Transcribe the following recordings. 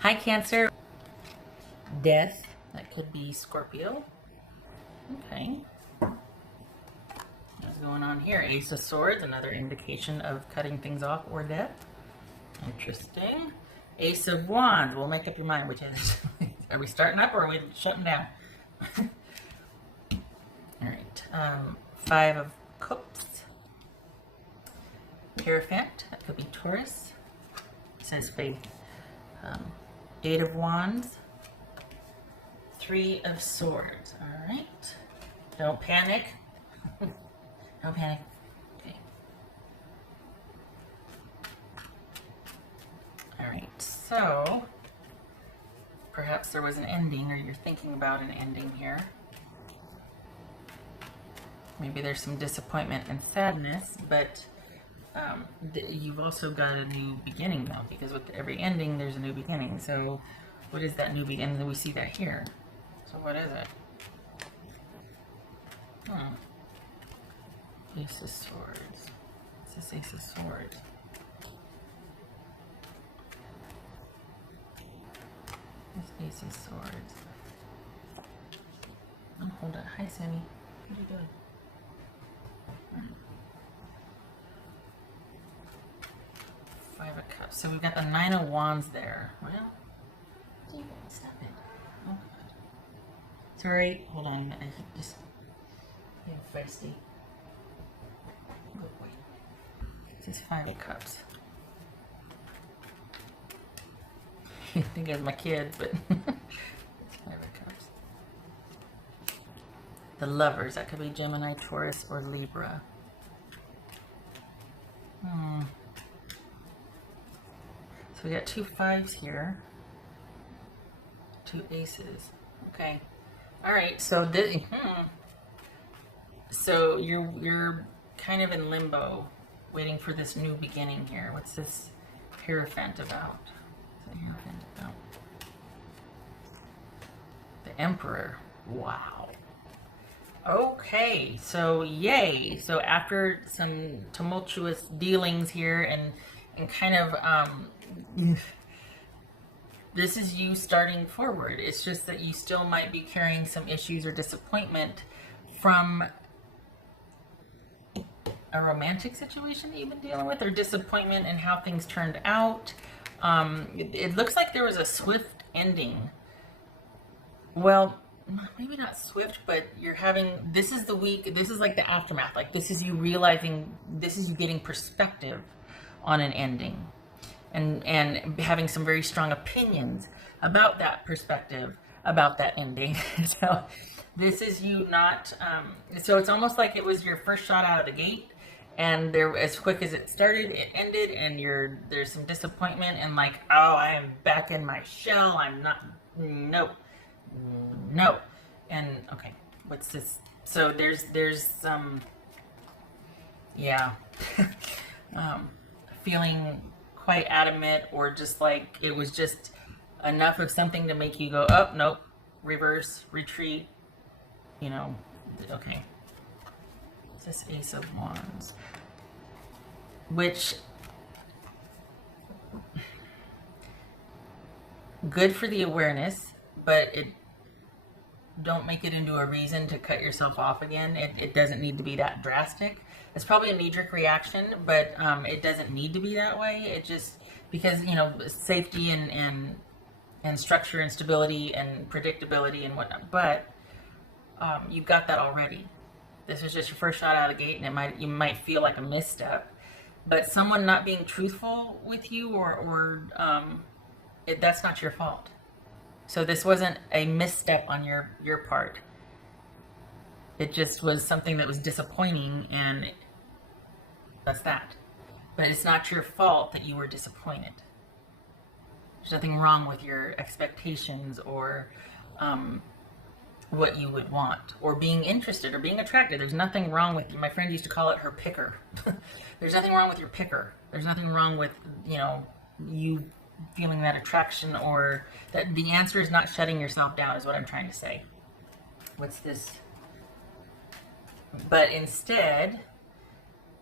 Hi, Cancer. Death. That could be Scorpio. Okay. What's going on here? Ace of Swords, another indication of cutting things off or death. Interesting. Ace of Wands. We'll make up your mind which is. Are we starting up or are we shutting down? All right. Five of Cups. Hierophant. That could be Taurus. Says Faith. Eight of Wands. Three of Swords. All right. Don't panic. Don't panic. Okay. All right. So perhaps there was an ending, or you're thinking about an ending here. Maybe there's some disappointment and sadness, but you've also got a new beginning though, because with every ending there's a new beginning. So what is that new beginning? We see that here. So what is it? Ace of Swords. It's this Ace of Swords. This Ace of Swords. Oh, hold on. Hi, Sammy. What are you doing? Five of Cups. So we've got the Nine of Wands there. Well, stop it. Oh, God. Sorry. Hold on. I just feisty. Good boy. This is Five of Cups. I think it's my kids, but it's Five of Cups. The Lovers. That could be Gemini, Taurus, or Libra. So we got two fives here, two aces. Okay. All right. So this, so you're kind of in limbo, waiting for this new beginning here. What's this Hierophant about? What's the Hierophant about? The Emperor. Wow. Okay. So yay. So after some tumultuous dealings here and kind of this is you starting forward. It's just that you still might be carrying some issues or disappointment from a romantic situation that you've been dealing with, or disappointment in how things turned out. It looks like there was a swift ending. Well, maybe not swift, but you're having, this is the week, this is like the aftermath. Like this is you realizing, this is you getting perspective on an ending. And having some very strong opinions about that perspective, about that ending. So this is you not, so it's almost like it was your first shot out of the gate, and there, as quick as it started, it ended, and there's some disappointment and like, oh, I am back in my shell. I'm not, no. And okay, what's this? So there's some, yeah, feeling quite adamant, or just like it was just enough of something to make you go, oh, nope, reverse, retreat, you know. Okay. It's this Ace of Wands, which, good for the awareness, but don't make it into a reason to cut yourself off again. It doesn't need to be that drastic. It's probably a knee-jerk reaction, but it doesn't need to be that way. It just, because, you know, safety and structure and stability and predictability and whatnot. But you've got that already. This is just your first shot out of the gate, and you might feel like a misstep. But someone not being truthful with you, that's not your fault. So this wasn't a misstep on your part. It just was something that was disappointing, and that's that. But it's not your fault that you were disappointed. There's nothing wrong with your expectations or what you would want, or being interested or being attracted. There's nothing wrong with you. My friend used to call it her picker. There's nothing wrong with your picker. There's nothing wrong with, you know, you feeling that attraction, or that. The answer is not shutting yourself down, is what I'm trying to say. What's this? But instead,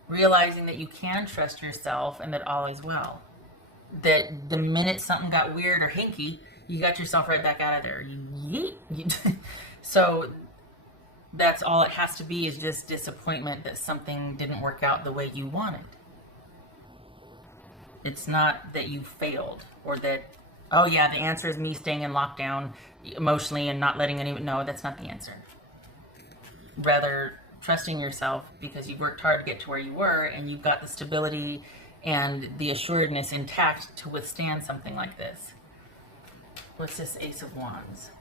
realizing that you can trust yourself and that all is well. that the minute something got weird or hinky, you got yourself right back out of there. So that's all it has to be, is this disappointment that something didn't work out the way you wanted. It's not that you failed, or that, oh yeah, the answer is me staying in lockdown emotionally and not letting anyone know. That's not the answer. Rather, trusting yourself because you've worked hard to get to where you were, and you've got the stability and the assuredness intact to withstand something like this. What's this Ace of Wands?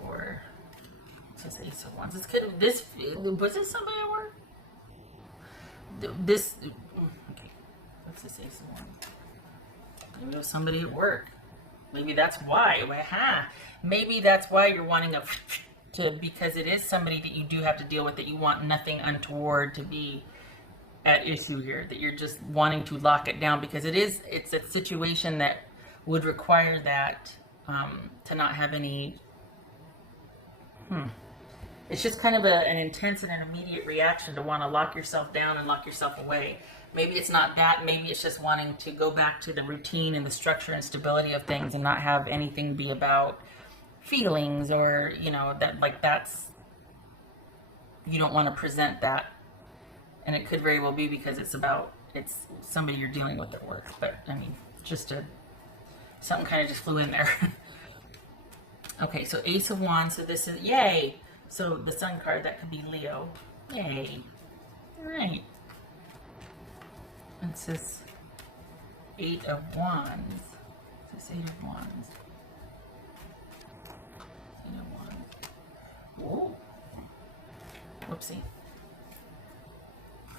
For this Ace of Wands. This was this somebody at work? This okay. What's this Ace of Wands? Maybe it was somebody at work. Maybe that's why. Maybe that's why you're wanting because it is somebody that you do have to deal with, that you want nothing untoward to be at issue here, that you're just wanting to lock it down, because it's a situation that would require that to not have any it's just kind of an intense and an immediate reaction to want to lock yourself down and lock yourself away. Maybe it's not that. Maybe it's just wanting to go back to the routine and the structure and stability of things, and not have anything be about feelings, or, you know, that, like, that's, you don't want to present that. And it could very well be because it's somebody you're dealing with at work. But I mean, something kind of just flew in there. Okay, so Ace of Wands. So this is, yay. So the Sun card, that could be Leo. Yay. All right. It's this Eight of Wands. It's this Eight of Wands. Eight of Wands. Whoa. Whoopsie.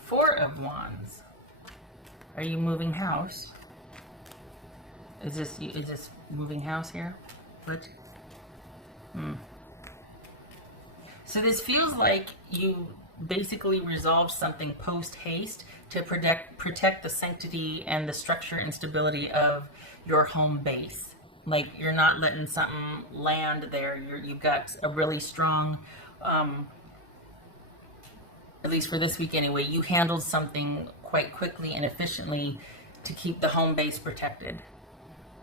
Four of Wands. Are you moving house? Is this moving house here? What? So this feels like you basically resolved something post haste to protect the sanctity and the structure and stability of your home base. Like, you're not letting something land there. You've got a really strong, at least for this week anyway, you handled something quite quickly and efficiently to keep the home base protected.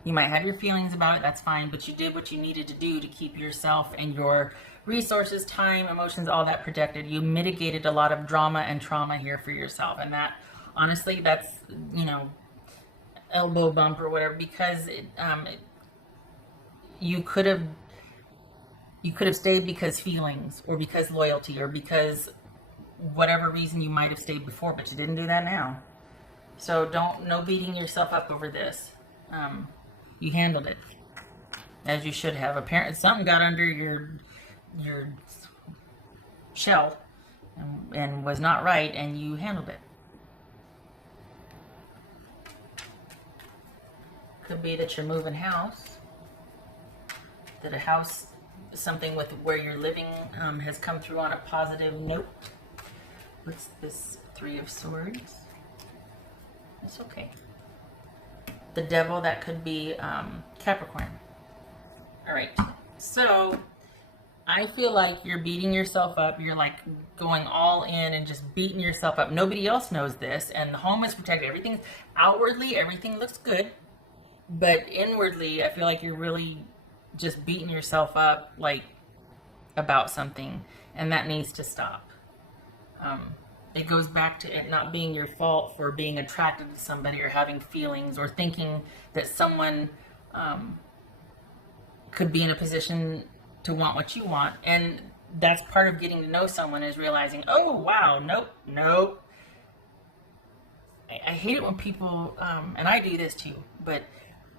You might have your feelings about it, that's fine, but you did what you needed to do to keep yourself and your resources, time, emotions, all that protected. You mitigated a lot of drama and trauma here for yourself, and that, honestly, that's, you know, elbow bump or whatever, because you could have stayed because feelings, or because loyalty, or because whatever reason you might have stayed before, but you didn't do that now. So no beating yourself up over this. You handled it as you should have. Apparently something got under your shell and was not right, and you handled it. Could be that you're moving house, that a house, something with where you're living has come through on a positive note. What's this? Three of Swords. It's okay. The Devil, that could be Capricorn. All right, so I feel like you're beating yourself up. You're like going all in and just beating yourself up. Nobody else knows this, and the home is protected. Everything, outwardly, everything looks good, but inwardly, I feel like you're really just beating yourself up, like, about something, and that needs to stop. It goes back to it not being your fault for being attracted to somebody, or having feelings, or thinking that someone could be in a position to want what you want. And that's part of getting to know someone, is realizing, oh, wow, nope. I hate it when people, and I do this too, but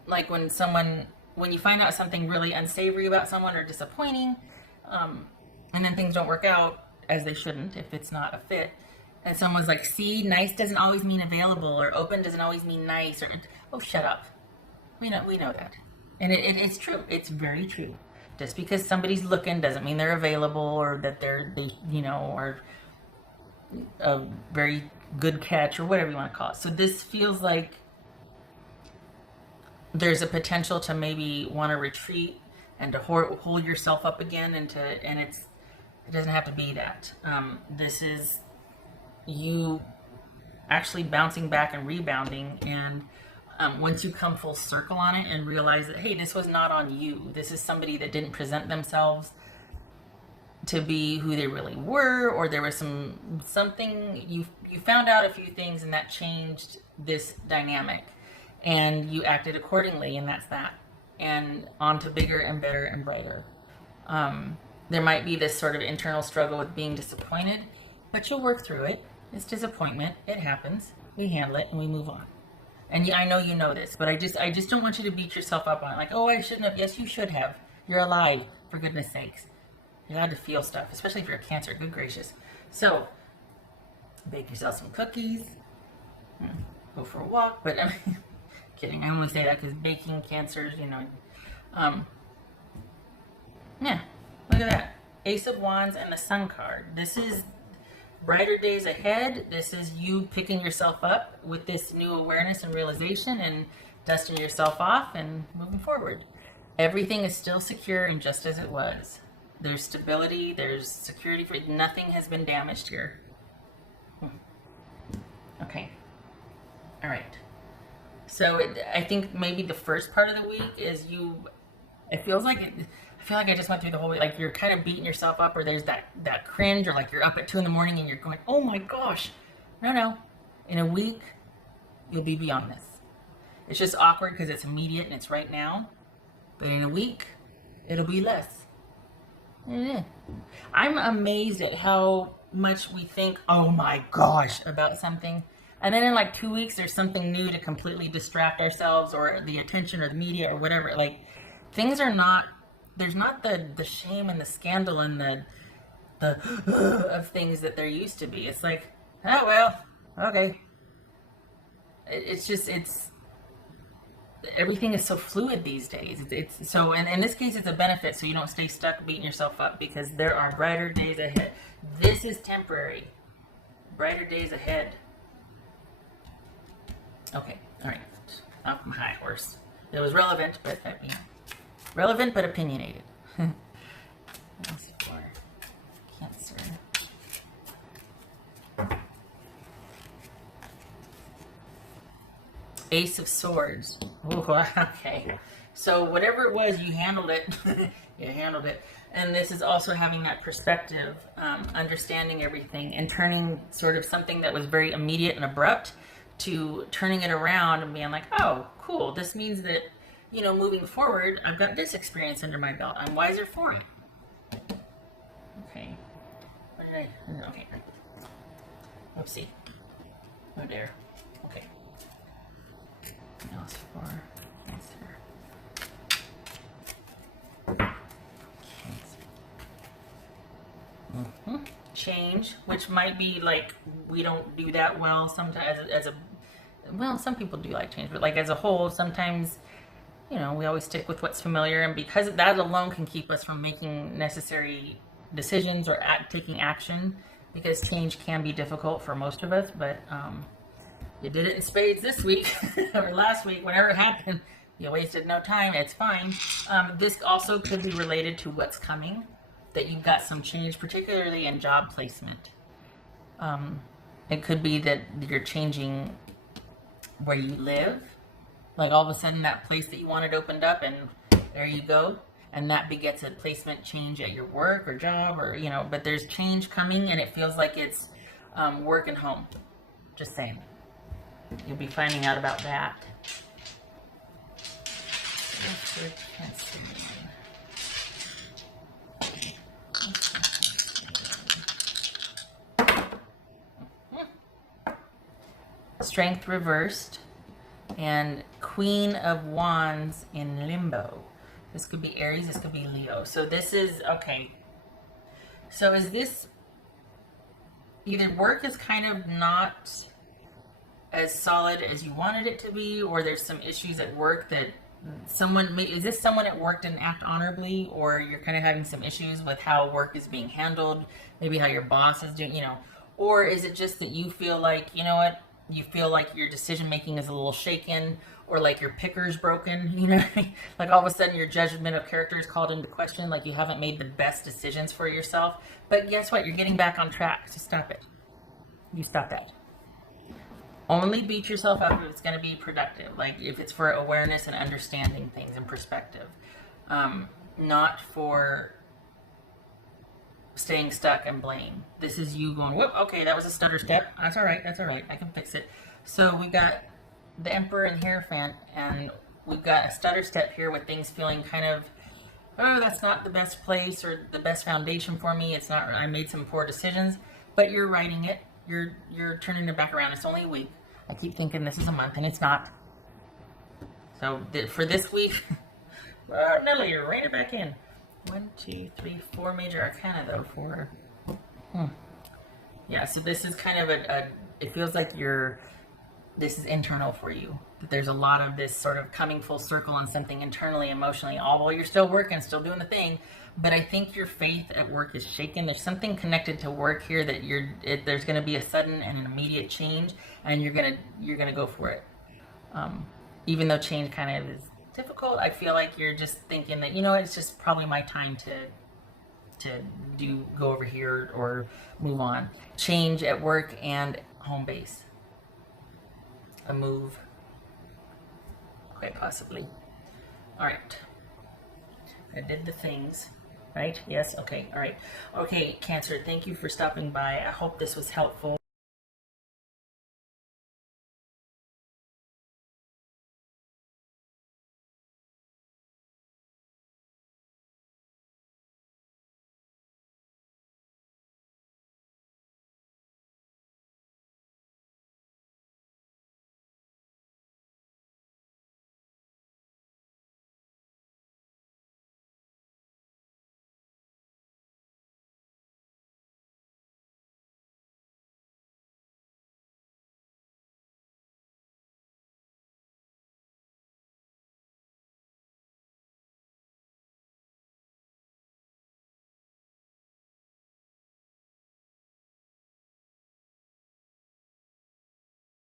like when you find out something really unsavory about someone or disappointing, and then things don't work out as they shouldn't, if it's not a fit, and someone's like, see, nice doesn't always mean available, or open doesn't always mean nice, or, oh, shut up. We know that. And it's true. It's very true. Just because somebody's looking doesn't mean they're available, or that they are a very good catch, or whatever you want to call it. So this feels like there's a potential to maybe want to retreat and to hold yourself up again, and it doesn't have to be that. This is you actually bouncing back and rebounding. And once you come full circle on it and realize that, hey, this was not on you. This is somebody that didn't present themselves to be who they really were, or there was something you found out a few things and that changed this dynamic, and you acted accordingly, and that's that. And on to bigger and better and brighter. There might be this sort of internal struggle with being disappointed, but you'll work through it. It's disappointment. It happens. We handle it and we move on. And I know you know this, but I just don't want you to beat yourself up on it. Like, oh, I shouldn't have. Yes, you should have. You're alive, for goodness sakes. You're allowed to feel stuff, especially if you're a Cancer. Good gracious. So, bake yourself some cookies. Go for a walk. But, I mean, kidding. I only say that because baking, Cancers, you know. Yeah, look at that. Ace of Wands and the Sun card. This is brighter days ahead. This is you picking yourself up with this new awareness and realization and dusting yourself off and moving forward. Everything is still secure and just as it was. There's stability, there's security, for nothing has been damaged here. Okay. All right. So I think maybe the first part of the week is I feel like I just went through the whole week, like you're kind of beating yourself up, or there's that cringe, or like you're up at 2 a.m. and you're going, oh my gosh. No. In a week, you'll be beyond this. It's just awkward because it's immediate and it's right now. But in a week, it'll be less. I'm amazed at how much we think, oh my gosh, about something. And then in like 2 weeks, there's something new to completely distract ourselves, or the attention, or the media, or whatever. Like, things are not, there's not the shame and the scandal and the of things that there used to be. It's like, oh, well, okay. It's everything is so fluid these days. It's so, and in this case, it's a benefit, so you don't stay stuck beating yourself up, because there are brighter days ahead. This is temporary. Brighter days ahead. Okay, all right. Oh, my high horse. It was relevant, but relevant but opinionated. That's for Cancer. Ace of Swords. Ooh, okay. So whatever it was, you handled it. You handled it. And this is also having that perspective, understanding everything, and turning sort of something that was very immediate and abrupt to turning it around and being like, oh, cool. This means that, you know, moving forward, I've got this experience under my belt. I'm wiser for it. Okay. What did I? Okay. Oopsie. Oh, there. Okay. Else for Cancer. Change, which might be like, we don't do that well sometimes well, some people do like change, but like as a whole, sometimes, you know, we always stick with what's familiar, and because that alone can keep us from making necessary decisions or taking action, because change can be difficult for most of us. But you did it in spades this week or last week, whenever it happened. You wasted no time. It's fine. This also could be related to what's coming, that you've got some change, particularly in job placement. It could be that you're changing where you live. Like all of a sudden that place that you wanted opened up, and there you go. And that begets a placement change at your work or job, or, you know, but there's change coming, and it feels like it's work and home. Just saying. You'll be finding out about that. Strength reversed, and Queen of Wands in limbo. This could be Aries, this could be Leo. So this is, okay. So is this, either work is kind of not as solid as you wanted it to be, or there's some issues at work that is this someone at work didn't act honorably, or you're kind of having some issues with how work is being handled, maybe how your boss is doing, you know, or is it just that you feel like, you know what, you feel like your decision making is a little shaken, or like your picker's broken, you know, like all of a sudden your judgment of character is called into question, like you haven't made the best decisions for yourself. But guess what? You're getting back on track. So stop it. You stop that. Only beat yourself up if it's going to be productive, like if it's for awareness and understanding things in perspective, not for staying stuck and blame. This is you going, whoop, okay, that was a stutter step. That's all right. That's all right. I can fix it. So we got the Emperor and Hierophant, and we've got a stutter step here with things feeling kind of, oh, that's not the best place or the best foundation for me. It's not, I made some poor decisions, but you're writing it. You're turning it back around. It's only a week. I keep thinking this is a month, and it's not. So for this week, well, Nelly, rein it back in. 1, 2, 3, 4 major arcana though. 4. Yeah. So this is kind of it feels like this is internal for you. That there's a lot of this sort of coming full circle on something internally, emotionally, all while you're still working, still doing the thing. But I think your faith at work is shaken. There's something connected to work here that there's going to be a sudden and an immediate change, and you're gonna go for it. Even though change kind of is difficult, I feel like you're just thinking that, you know, it's just probably my time to go over here or move on. Change at work and home base. A move, quite possibly. All right. I did the things, right? Yes. Okay. All right. Okay, Cancer, thank you for stopping by. I hope this was helpful.